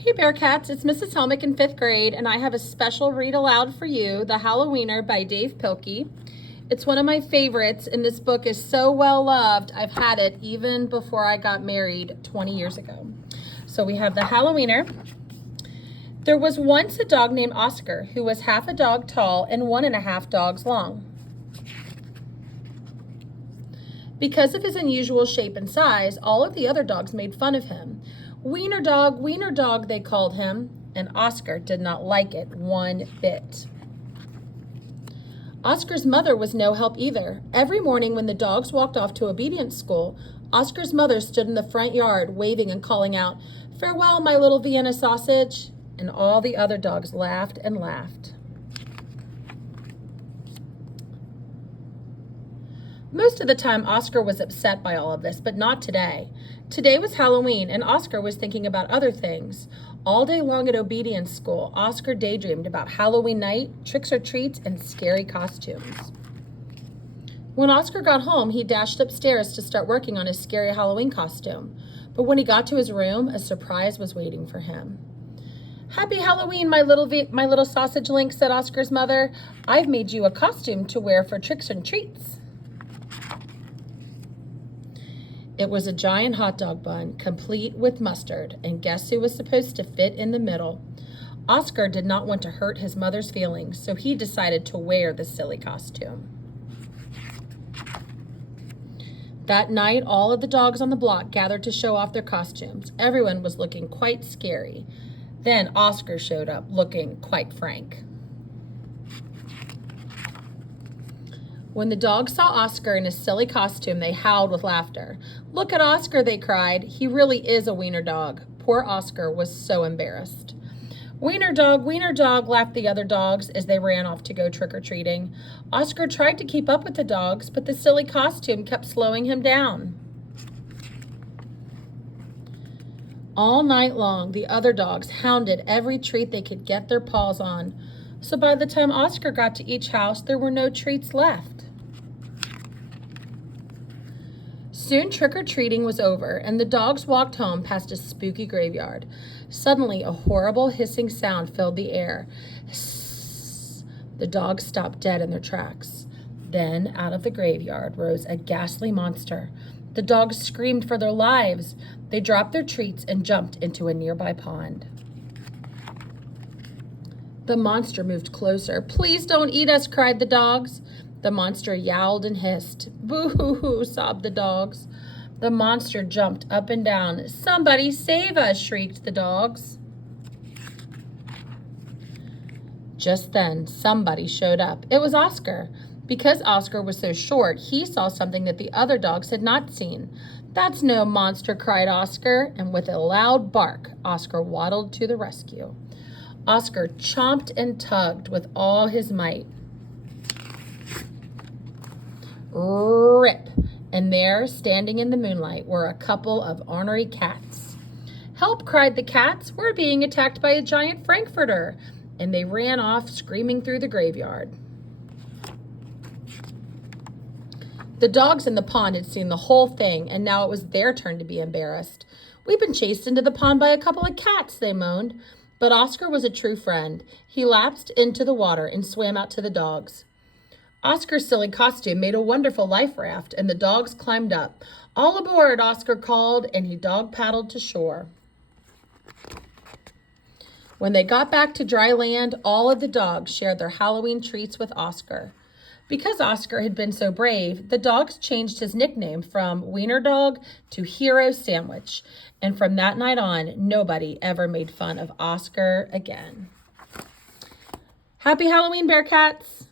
Hey Bearcats, it's Mrs. Helmick in 5th grade, and I have a special read aloud for you, The Halloweener by Dave Pilkey. It's one of my favorites, and this book is so well loved, I've had it even before I got married 20 years ago. So we have The Halloweener. There was once a dog named Oscar who was half a dog tall and 1.5 dogs long. Because of his unusual shape and size, all of the other dogs made fun of him. Wiener dog, they called him, and Oscar did not like it one bit. Oscar's mother was no help either. Every morning when the dogs walked off to obedience school, Oscar's mother stood in the front yard waving and calling out, "Farewell, my little Vienna sausage," and all the other dogs laughed and laughed. Most of the time, Oscar was upset by all of this, but not today. Today was Halloween, and Oscar was thinking about other things. All day long at obedience school, Oscar daydreamed about Halloween night, tricks or treats, and scary costumes. When Oscar got home, he dashed upstairs to start working on his scary Halloween costume. But when he got to his room, a surprise was waiting for him. "Happy Halloween, my little sausage link," said Oscar's mother. "I've made you a costume to wear for tricks and treats." It was a giant hot dog bun, complete with mustard, and guess who was supposed to fit in the middle? Oscar did not want to hurt his mother's feelings, so he decided to wear the silly costume. That night, all of the dogs on the block gathered to show off their costumes. Everyone was looking quite scary. Then Oscar showed up, looking quite frank. When the dogs saw Oscar in his silly costume, they howled with laughter. "Look at Oscar," they cried. "He really is a wiener dog." Poor Oscar was so embarrassed. Wiener dog," laughed the other dogs as they ran off to go trick-or-treating. Oscar tried to keep up with the dogs, but the silly costume kept slowing him down. All night long, the other dogs hounded every treat they could get their paws on. So by the time Oscar got to each house, there were no treats left. Soon trick-or-treating was over, and the dogs walked home past a spooky graveyard. Suddenly, a horrible hissing sound filled the air. Hiss! The dogs stopped dead in their tracks. Then, out of the graveyard, rose a ghastly monster. The dogs screamed for their lives. They dropped their treats and jumped into a nearby pond. The monster moved closer. "Please don't eat us," cried the dogs. The monster yowled and hissed. "Boo-hoo-hoo," sobbed the dogs. The monster jumped up and down. "Somebody save us," shrieked the dogs. Just then, somebody showed up. It was Oscar. Because Oscar was so short, he saw something that the other dogs had not seen. "That's no monster," cried Oscar, and with a loud bark, Oscar waddled to the rescue. Oscar chomped and tugged with all his might. Rip! And there, standing in the moonlight, were a couple of ornery cats. "Help!" cried the cats. "We're being attacked by a giant frankfurter!" And they ran off, screaming through the graveyard. The dogs in the pond had seen the whole thing, and now it was their turn to be embarrassed. "We've been chased into the pond by a couple of cats," they moaned. But Oscar was a true friend. He lapsed into the water and swam out to the dogs. Oscar's silly costume made a wonderful life raft, and the dogs climbed up. "All aboard," Oscar called, and he dog paddled to shore. When they got back to dry land, all of the dogs shared their Halloween treats with Oscar. Because Oscar had been so brave, the dogs changed his nickname from Wiener Dog to Hero Sandwich. And from that night on, nobody ever made fun of Oscar again. Happy Halloween, Bearcats!